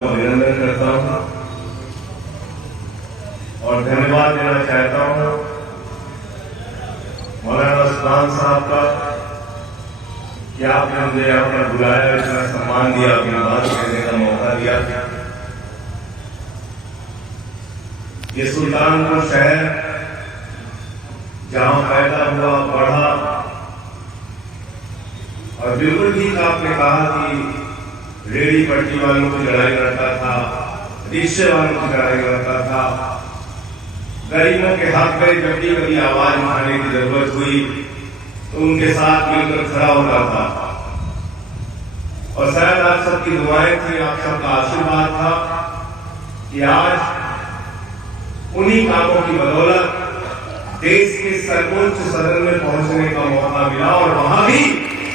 अभिनंदन करता हूँ और धन्यवाद देना चाहता हूँ मौलाना उस्मान साहब का कि आपने मुझे यहाँ पर बुलाया, इतना सम्मान दिया, अपनी बात कहने का मौका दिया। ये सुल्तानपुर शहर जहाँ पैदा हुआ, बढ़ा, और बिल्कुल ठीक आपने कहा कि रेडी पट्टी वालों की लड़ाई लड़ता था, रिक्शे वालों की लड़ाई लड़ता था, गरीबों के हक में जब भी कभी आवाज उठाने की जरूरत हुई तो उनके साथ मिलकर खड़ा होता था। और शायद आप सबकी दुआएं थी, आप सबका आशीर्वाद था कि आज उन्हीं कामों की बदौलत देश के सर्वोच्च सदन में पहुंचने का मौका मिला और वहां भी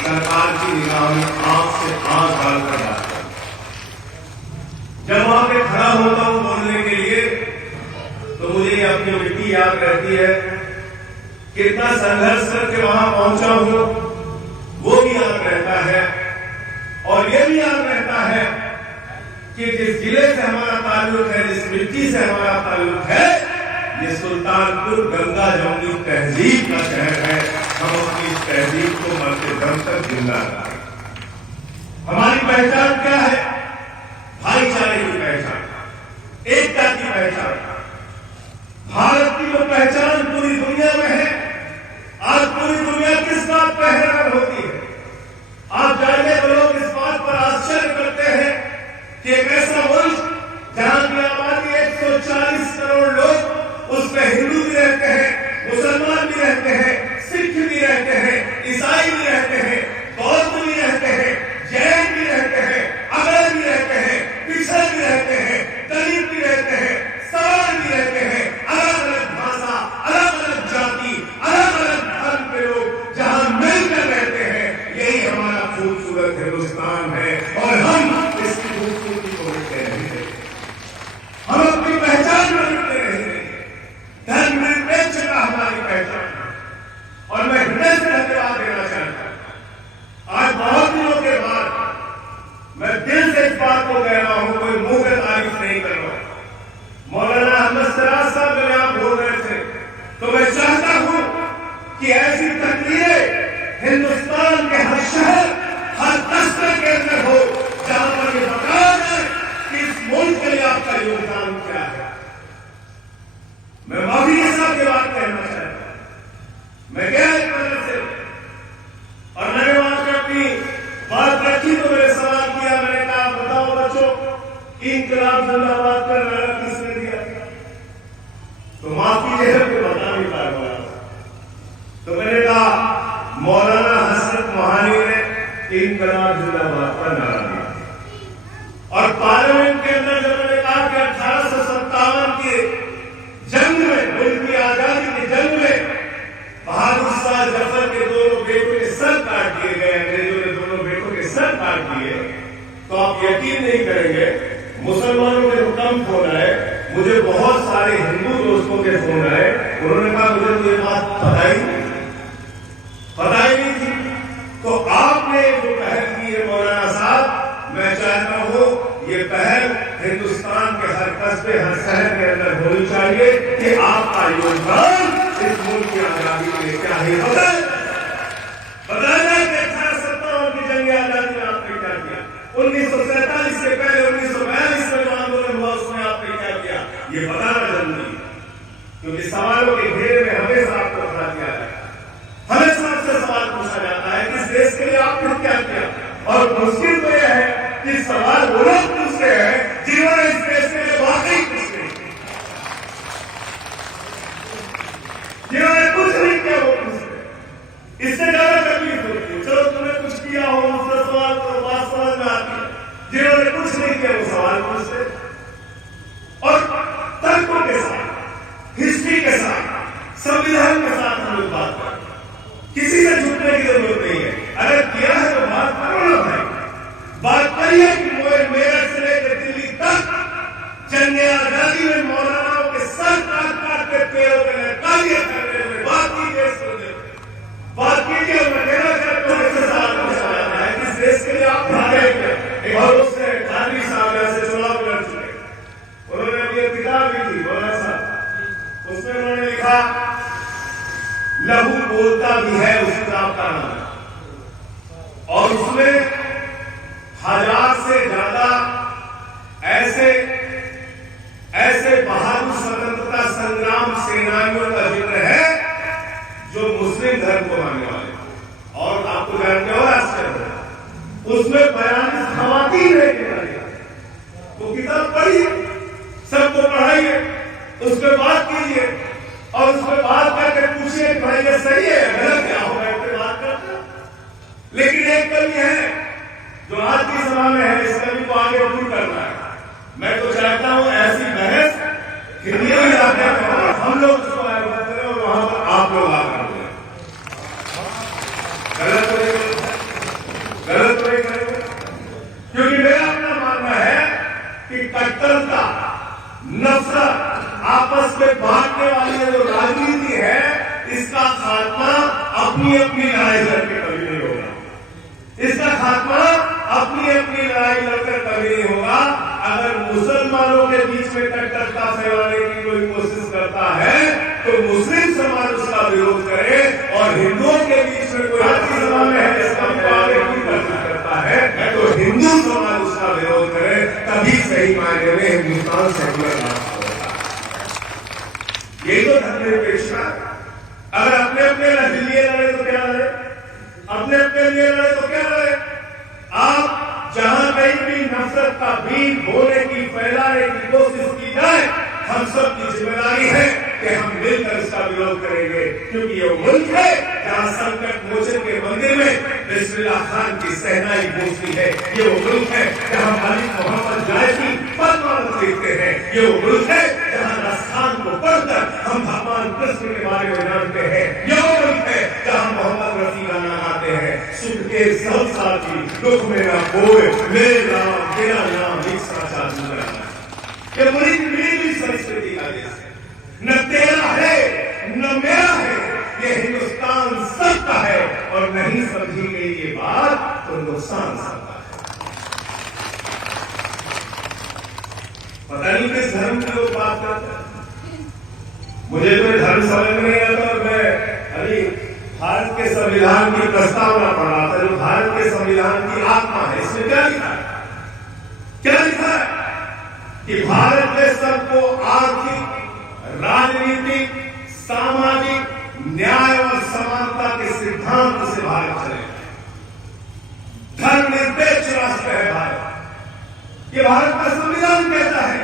सरकार की निगाह में आंख से आंख डालकर बात कर। जब वहां पे खड़ा होता हूं बोलने के लिए तो मुझे अपनी मिट्टी याद रहती है, कितना संघर्ष करके वहां पहुंचा हूं वो भी याद रहता है। और ये भी याद रहता है कि जिस जिले से हमारा ताल्लुक है, जिस मिट्टी से हमारा ताल्लुक है, ये सुल्तानपुर गंगा जमुनी तहजीब का शहर है। हम अपनी इस तहजीब को मरते दम तक जिंदा रखें। हमारी पहचान क्या है? भाईचारे की पहचान, एकता की पहचान। भारत की जो पहचान पूरी दुनिया में है, आज पूरी दुनिया किस बात पर हैरान होती है? आप जानिए तो लोग इस बात पर आश्चर्य करते हैं कि एक ऐसा मुल्क जहां की आबादी 140 करोड़ लोग, उसमें हिंदू भी रहते हैं, मुसलमान भी रहते हैं, सिख भी रहते हैं, ईसाई भी रहते हैं, बौद्ध भी रहते हैं, जैन भी रहते हैं, अगर भी रहते हैं, पिछड़ भी रहते हैं, दलित भी रहते हैं, सवर्ण भी रहते हैं, अलग अलग भाषा, अलग अलग जाति, अलग अलग धर्म के लोग जहां मिलकर रहते हैं, यही हमारा खूबसूरत हिंदुस्तान है। और हम इसकी खूबसूरती को मिटते रहेंगे, हम अपनी पहचान में मिटते रहेंगे। धर्मनिरपेक्षता हमारी पहचान है। और मैं हृदय से धन्यवाद देना चाहता हूं। आज बहुत दिनों के बाद मैं दिल से इस बात को कह रहा हूं, कोई मुंह से तारीफ नहीं कर रहा हूं। मौलाना अहमद सिराज साहब जब आप बोल रहे थे तो मैं चाहता हूं कि ऐसी तकरीरें हिंदुस्तान के हर शहर, हर कस्बे के अंदर हो, जहां पर ये बताया जाए कि इस मुल्क के लिए आपका योगदान क्या है। मैं माफी के साथ ये बात कहना चाहता हूं। मैं गया एक तरह से और मैंने वहां पर अपनी बात रखी तो मेरे सवाल किया, मैंने कहा बताओ बच्चों, इंकलाब जिंदाबाद का नारा किसने दिया? तो माफ कीजिए तो बता नहीं पाया। तो मैंने कहा मौलाना हसरत मोहानी ने इंकलाब जिंदाबाद का नारा दिया। और पार्लियामेंट के अंदर जब मैंने कहा कि 1857 के जंग में, मुल्क की आजादी के जंग में बहादुर शाह जफर के दोनों बेटों के सर काट दिए गए, अंग्रेजों ने दोनों बेटों के सर काट दिए, तो आप यकीन नहीं करेंगे, मुसलमानों के तो कम फोन आए, मुझे बहुत सारे हिंदू दोस्तों के फोन आए। उन्होंने कहा मुझे तो ये बात पता ही नहीं थी। तो आपने जो पहल की है मौलाना साहब, मैं चाहता हूं ये पहल हिंदुस्तान के हर कस्बे, हर शहर के अंदर होनी चाहिए कि आपका योगदान इस मुल्क की आजादी के लिए क्या है बताया जाए कि 1857 की जंग आजादी में आपने क्या किया, 1947 से पहले 1942 में जो आंदोलन हुआ उसमें आपने क्या किया, ये बताना जरूरी है। क्योंकि सवालों के घेरे में हमेशा आपको खड़ा किया जाए, हमेशा आपसे सवाल पूछा जाता है कि इस देश के लिए आपने क्या किया। और मुश्किल तो यह है कि सवाल वो लोग पूछते हैं जिन्होंने इस देश के लिए वाकई कुछ नहीं किया, जिन्होंने कुछ नहीं किया वो पूछते। इससे ज्यादा तकलीफ होती है, चलो तुमने कुछ किया हो उससे सवाल करो, बात समझ में आती है। जिन्होंने कुछ नहीं किया वो सवाल पूछते और तर्कों के साथ, हिस्ट्री के साथ भी है, उस किताब का नाम है। और उसमें 1000 से ज्यादा ऐसे बहादुर स्वतंत्रता संग्राम सेनानियों का जिक्र है जो मुस्लिम धर्म को मानने वाले। और आपको जान के और आश्चर्य है, उसमें 42 खवातीन रहने। तो किताब पढ़िए, सबको पढ़ाइए, उस पर बात कीजिए और उस पर बात करके पूछिए भाई ये सही है गलत क्या होगा, इस पर बात करते। लेकिन एक कमी है जो आज की सभा में है, इस कमी को आगे दूर करना है। मैं तो चाहता हूं ऐसी बहस हिंदी में जाते हैं, हम लोग उसको आयोजित करें और वहां पर आप लोग आकर गलत तो नहीं करेंगे। क्योंकि मेरा अपना मानना है कि कट्टरता, नफरत, आपस में बांटने वाली जो राजनीति है, इसका खात्मा अपनी अपनी लड़ाई लड़कर कभी नहीं होगा। इसका खात्मा अपनी अपनी लड़ाई लड़कर कभी नहीं होगा। अगर मुसलमानों के बीच में कट्टरता फैलाने की कोई कोशिश करता है तो मुस्लिम समाज उसका विरोध करे, और हिंदुओं के बीच में कोई अच्छी समाज है जिसका करता है तो हिंदू समाज उसका विरोध करे, तभी सही मायने में हिंदुस्तान सेक्युलर राष्ट्र होगा। यही तो धर्मनिरपेक्षता। अगर अपने अपने लिए लड़े तो क्या लड़े, अपने अपने लिए लड़े तो क्या लड़े। आप जहां कहीं भी नफरत का बीज बोने की, फैलाने की कोशिश की जाए, हम सब की जिम्मेदारी है कि हम मिलकर इसका विरोध करेंगे। क्योंकि ये मुल्क है जहां संकट मोचन के मंदिर में बिस्मिल्लाह खान की सहनाई गूंजती है। ये वो मुल्क है जहां मालिक मोहम्मद जायसी पद्मावत लिखते हैं। ये वो मुल्क है जहां रसखान को पढ़कर हम भगवान कृष्ण के बारे में जानते हैं। ये वो मुल्क है जहां मोहम्मद रफी गाना गाते हैं, सुख के सब साथी दुख में ना कोई, मेरे नाम तेरा नाम एक साचा दूसरा। ये बड़ी मेरी संस्कृति का देश है, न तेरा है न मेरा है, ये हिंदुस्तान सबका है। और नहीं समझी गई ये बात तो नुकसान सबका है। पता नहीं किस धर्म की लोग बात करते हैं, मुझे तो धर्म समझ में नहीं आता। और मैं अभी भारत के संविधान की प्रस्तावना पढ़ रहा था, जो भारत के संविधान की आत्मा है। इसमें क्या लिखा है, क्या लिखा है कि भारत में सबको आर्थिक, राजनीतिक, सामाजिक न्याय और समानता के सिद्धांत से भारत चलेगा। धर्मनिरपेक्ष राष्ट्र है भारत, ये भारत का संविधान कहता है।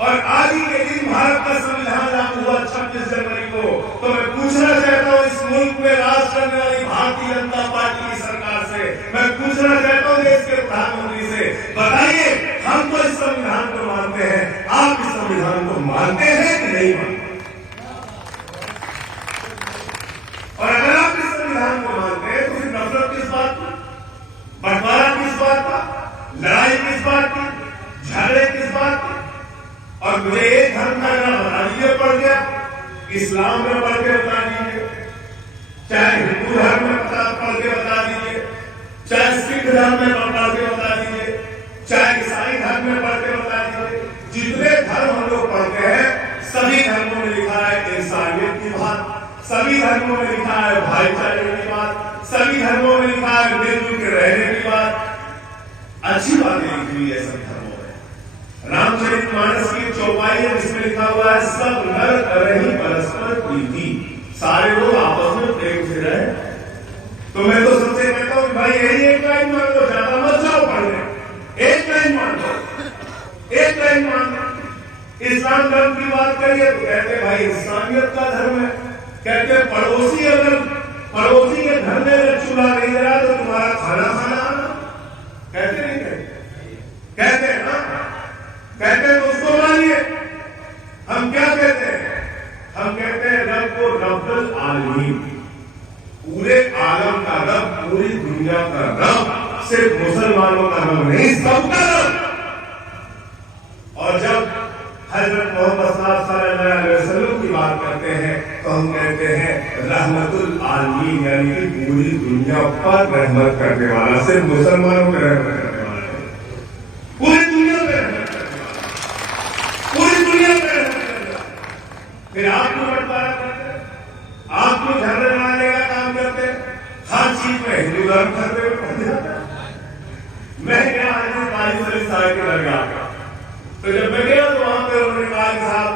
और आज ही के दिन भारत का संविधान लागू हुआ 26 जनवरी को। तो मैं पूछना चाहता हूं इस मुल्क में राज करने वाली भारतीय जनता पार्टी की सरकार से, मैं पूछना चाहता हूं देश के प्रधानमंत्री से, बताइए हम तो इस संविधान को मानते हैं, आप इस संविधान को मानते हैं कि नहीं मानते? और अगर आप इस संविधान को मानते हैं तो फिर नफरत किस बात की, बंटवारा किस बात का, लड़ाई किस बात की, झगड़े किस बात की? और मुझे एक धर्म का नाम बता दीजिए पढ़ गया, इस्लाम में पढ़ के बता दीजिए, चाहे हिंदू धर्म में पढ़ के बता दीजिए, चाहे सिख धर्म में पढ़ के बता दीजिए, चाहे ईसाई धर्म में पढ़ के बता दीजिए। जितने धर्म हम लोग पढ़ते हैं सभी धर्मों में लिखा है इंसानियत की बात, सभी धर्मों में लिखा है भाईचारे की बात, सभी धर्मों में लिखा है मिलजुल के रहने की बात। अच्छी बातें लिखी हुई है सब धर्मों में। रामचरितमानस की चौपाई है जिसमें लिखा हुआ है सब नर करहि परस्पर प्रीति, सारे लोग आपस में प्रेम से रहे। तो मैं तो सबसे कहता हूं भाई यही एक लाइन मान लो, ज्यादा मत जाओ पढ़ने, एक लाइन मान लो, एक लाइन मान लो। इस्लाम धर्म की बात करिए तो कहते भाई इंसानियत का धर्म है। कहते पड़ोसी अगर पड़ोसी के घर में अगर चूल्हा नहीं जला तो तुम्हारा खाना खाना आना, कहते नहीं कहते हैं ना, कहते हैं तो उसको मानिए। हम क्या कहते हैं, हम कहते हैं रब को रब्बुल आलमीन, पूरे आलम का रब, पूरी दुनिया का रब, सिर्फ मुसलमानों का रब नहीं, सबका रब। और जब हजरत मोहम्मद सल्लल्लाहु अलैहि वसल्लम की बात करते हैं तो हम कहते हैं रहमतुल आलमीन, यानी कि पूरी दुनिया पर रहमत करने वाला, सिर्फ मुसलमानों पर रहमत करने वाला, पूरी दुनिया पर रहमत करने वाला, पूरी दुनिया पर रहमत करने वाला। फिर आप क्यों बंटवारा करते हैं, आप क्यों झगड़े लगाने का काम चीज में हिंदू धर्म खतरे में पड़ जाता है। मैं गया काली शरीफ साहब की दरगाह का, तो जब मैं गया तो वहां पे उन्होंने कहा कि साहब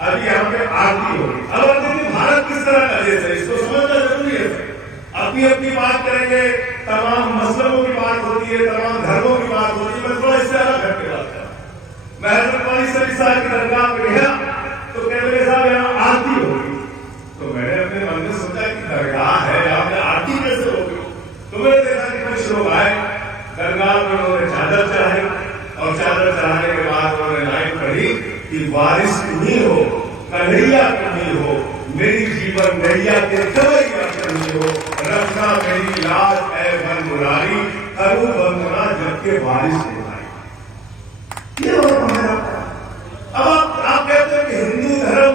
अभी यहाँ पे आरती होगी। अब आप देखिए भारत किस तरह का देश है, इसको समझना जरूरी है। अपनी अपनी बात करेंगे, तमाम मसलों की बात होती है, तमाम धर्मों की बात होती है। मैं थोड़ा इससे अलग घट के बात करूं। मैं हजरत काली शरीफ साहब की दरगाह पे गया तो कह रहे साहब यहाँ आरती होगी। तो मैंने अपने मन में सोचा कि दरगाह है, यहाँ पे आरती कैसे होगी। तो मैंने देखा कि कुछ लोग आए, दरगाह में उन्होंने चादर चढ़ाई और चादर चढ़ाने के बाद उन्होंने लाइन पढ़ी कि बारिश तुम्ही हो, कन्हैया तुम्ही हो, मेरी जीवन नैया के कवैया तुम्ही हो, रखना मेरी लाज है बन मुरारी, करूं वंदना जबकि बारिश हो भाई। ये अब आप कहते हैं कि हिंदू धर्म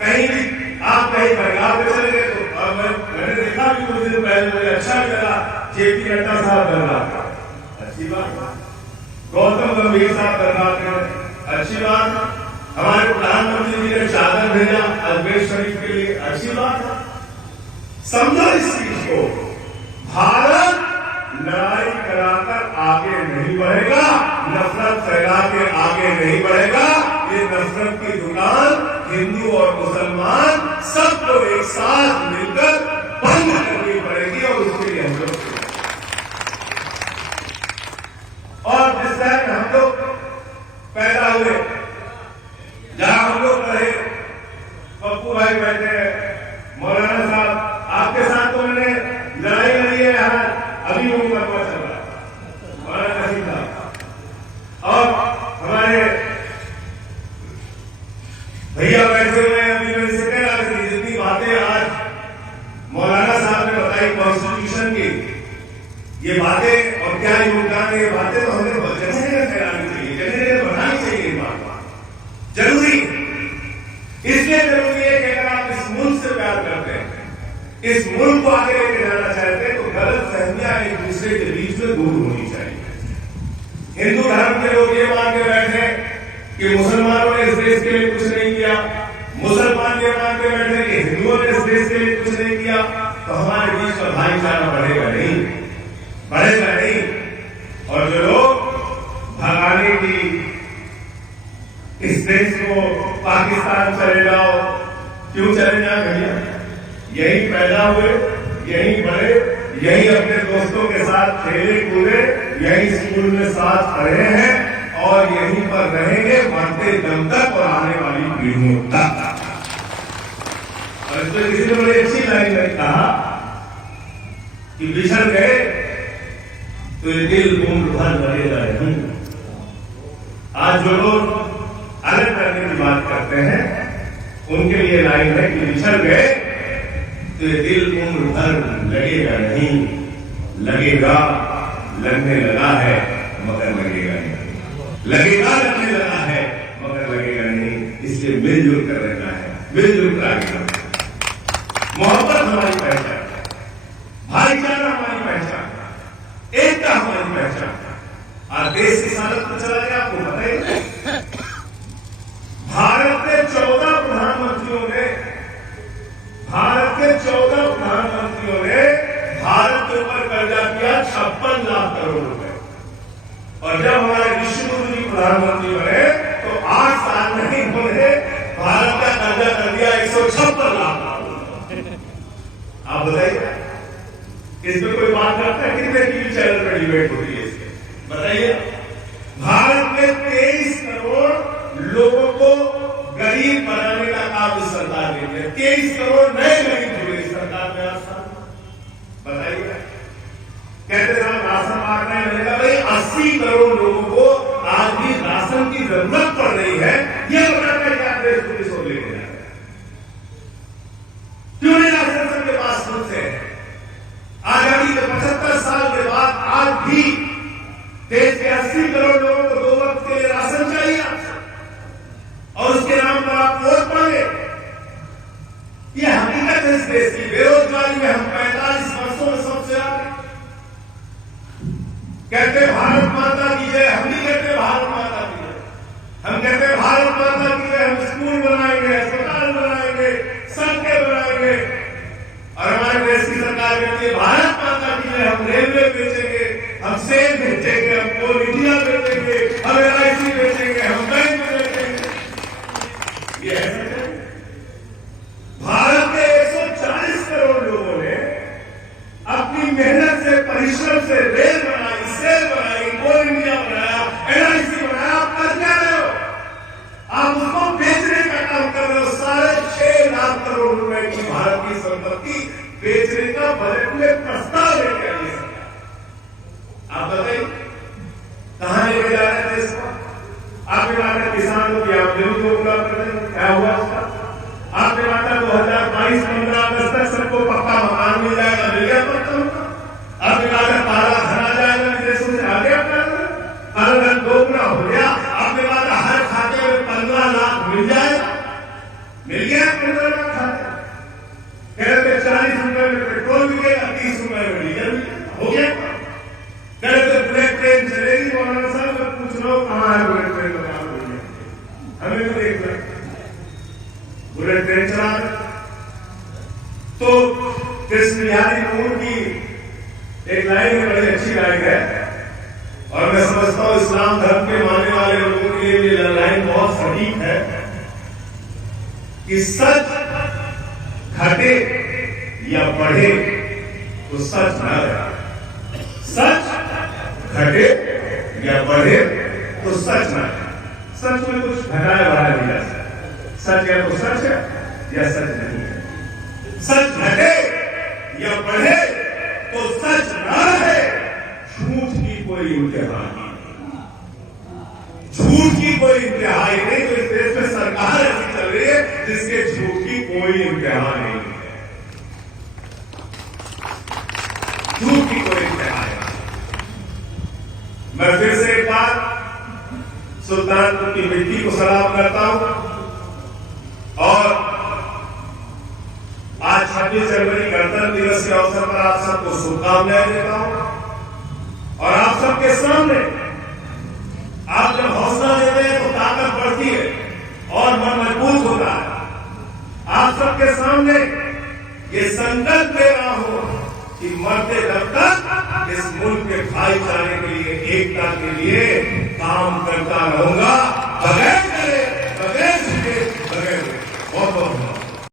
कहीं भी आप कहीं दरगाह पे चले गए तो मैंने देखा भी कुछ दिन पहले, मुझे अच्छा भी लगा, जेपी नड्डा साहब दरगाह का, अच्छी बात। गौतम गंभीर साहब दरगाह पे, अच्छी बात। हमारे प्रधानमंत्री जी ने चादर भेजा अजमेर शरीफ के लिए, अच्छी बात है। समझो इस चीज को, भारत लड़ाई कराकर आगे नहीं बढ़ेगा, नफरत फैला के आगे नहीं बढ़ेगा। ये नफरत की दुकान हिंदू और मुसलमान सबको एक साथ मिलकर बंद करनी पड़ेगी और उसके लिए हम लोग और जिस टाइम हम लोग पैदा हुए, जहां हम लोग रहे, पप्पू भाई बैठे हैं, मौलाना साहब, आपके साथ तो मैंने लड़ाई लड़ी है यहाँ, अभी वो मुकदमा चल रहा है, मौलाना नसीम साहब और हमारे भैया बैठे हुए हैं। अभी मैंने से कह रहा था जितनी बातें आज मौलाना साहब ने बताई कॉन्स्टिट्यूशन की, ये बातें और क्या योगदान है, ये बातें तो हमें जगह जगह फैलानी चाहिए, जगह जगह बढ़ानी चाहिए। ये बात जरूरी इसलिए जरूरी है कि अगर आप इस मुल्क से प्यार करते हैं, इस मुल्क को आगे लेके जाना चाहते हैं, तो गलत फहमियां एक दूसरे के बीच में दूर होनी चाहिए। हिंदू धर्म के लोग ये मान के बैठे कि मुसलमानों ने इस देश के लिए कुछ नहीं किया, मुसलमान ये मान के बैठे कि हिंदुओं ने इस देश के लिए कुछ नहीं किया, तो हमारे बीच का भाईचारा बढ़ेगा नहीं, बढ़ेगा नहीं। और जो लोग भगाने की इस देश को पाकिस्तान चले जाओ, क्यों चले जाए भैया, यहीं पैदा हुए, यहीं बढ़े, यहीं अपने दोस्तों के साथ खेले कूदे, यहीं स्कूल में साथ पढ़े हैं और यहीं पर रहेंगे मरते दम तक और आने वाली पीढ़ियों तक। और इसमें किसी ने बड़ी अच्छी लाइन में कहा कि बिछड़ गए तो ये दिल उम्र भर लगेगा नहीं। आज जो लोग अलग करने की बात करते हैं, उनके लिए लाइन है कि बिछड़ गए तो ये दिल उम्र भर लगेगा नहीं, लगेगा, लगने लगा है मगर लगेगा नहीं, लगेगा, लगने लगा है मगर लगेगा नहीं। इसलिए मिलजुल कर रहना है, मिलजुल कर आगे बढ़ना। मोहब्बत हमारी पहचान, भाईचारा हमारी पहचान, एकता हमारी पहचान। आज देश की हालत में चला गया, आपको पता है भारत के 14 प्रधानमंत्रियों ने भारत के ऊपर कर्जा किया 56 लाख करोड़ रुपए। और जब हमारे ऋषि गुरु जी प्रधानमंत्री बने तो 8 साल में ही उन्होंने भारत का कर्जा कर दिया 156 लाख करोड़। आप बताइए, इसमें कोई बात करता है? कितने टीवी चैनल पर डिबेट होती है इसके, बताइए। भारत में 23 करोड़ लोगों को गरीब बनाने का काम इस सरकार ने किया। 23 करोड़ नए गरीब जुड़े इस सरकार में आज साल, बताइए। कहते हैं राशन कार्ड नहीं मिलेगा, भाई 80 करोड़ लोगों को आज भी राशन की जरूरत पड़ रही है। यह बताता है कि आप देश को किसको लेके जा रहे हैं? क्यों नहीं राशन सबके पास खुद से? आजादी के 75 साल के बाद आज भी देश के 80 करोड़ लोगों को 2 वक्त के लिए राशन चाहिए और उसके नाम पर आप वोट मांगे। यह हकीकत है इस देश की। बेरोजगारी में हम 45 वर्षों में सबसे आगे। कहते भारत माता की जय, हम भी कहते भारत माता की जय। हम कहते भारत माता की जय, हम स्कूल बनाएंगे, अस्पताल बनाएंगे, सड़कें बनाएंगे और हमारे हमारे देश की सरकार कहती है भारत माता की जय, हम रेलवे बेचेंगे, हम सेल बेचेंगे, हम कोल इंडिया बेचेंगे, हम LIC बेचेंगे, हम बैंक बेचेंगे। ये है सच्चाई। भारत के 140 करोड़ लोगों ने अपनी मेहनत से, परिश्रम से रेल बनाई, सेल बनाई, कोल इंडिया बनाया, LIC बनाया। आप कर क्या रहे हो? आप उसको बेचने का काम कर रहे हो। 6.5 लाख करोड़ रुपए की भारत की संपत्ति बेचने का बजट में प्रस्ताव लेके आई है। आप बताइए कहां लेके जा रहे हैं देश को? आपने कहा था किसानों की आमदनी को पूरा कर दें, क्या हुआ उसका? आपने कहा था 2022-15 अगस्त तक सबको पक्का मकान मिल जाएगा, मिल गया पक्का मकान? आपने कहा था काला धन आ जाएगा विदेशों से, आ गया काला धन दोगुना हो गया। आपने कहा था हर खाते में 15 लाख मिल जाएगा, मिल गया 15 लाख खाते। कह रहे थे 40 रुपए में पेट्रोल मिलेगा, 30 रुपए में डीजल हो गया। कह रहे थे बुलेट ट्रेन चलेगी, मौलाना साहब मैं पूछ रहा हूं कहां है बुलेट ट्रेन? हमें तो देख रहे बुलेट ट्रेन चला रहे। तो कृष्ण बिहारी कपूर की एक लाइन बड़ी अच्छी लाइन है और मैं समझता हूं इस्लाम धर्म के मानने वाले लोगों के लिए ये लाइन बहुत सटीक है कि सच घटे या बढ़े तो सच न रहे। सच घटे या बढ़े तो सच न रहे। सच में कुछ घटाया बढ़ाया नहीं जा सकता। सच या तो सच है या सच नहीं है। सच घटे या बढ़े तो सच न रहे। झूठ की कोई इंतहा नहीं, झूठ की कोई इंतहा नहीं। तो इस देश में सरकार ऐसी चल रही है जिसके झूठ की कोई इंतहा नहीं है। झूठ की कोई इंतहा नहीं। मैं फिर से एक बार सुल्तानपुर की मिट्टी को सलाम करता हूं और आज 26 जनवरी गणतंत्र दिवस के अवसर पर आप सबको शुभकामनाएं देता हूं। और आप सबके सामने आप जब हौसला देते हैं तो ताकत बढ़ती है और मन मजबूत होता है। आप सबके सामने ये संकल्प ले रहा हूं कि मरते दम तक इस मुल्क के भाईचारे के लिए, एकता के लिए काम करता रहूंगा बगैर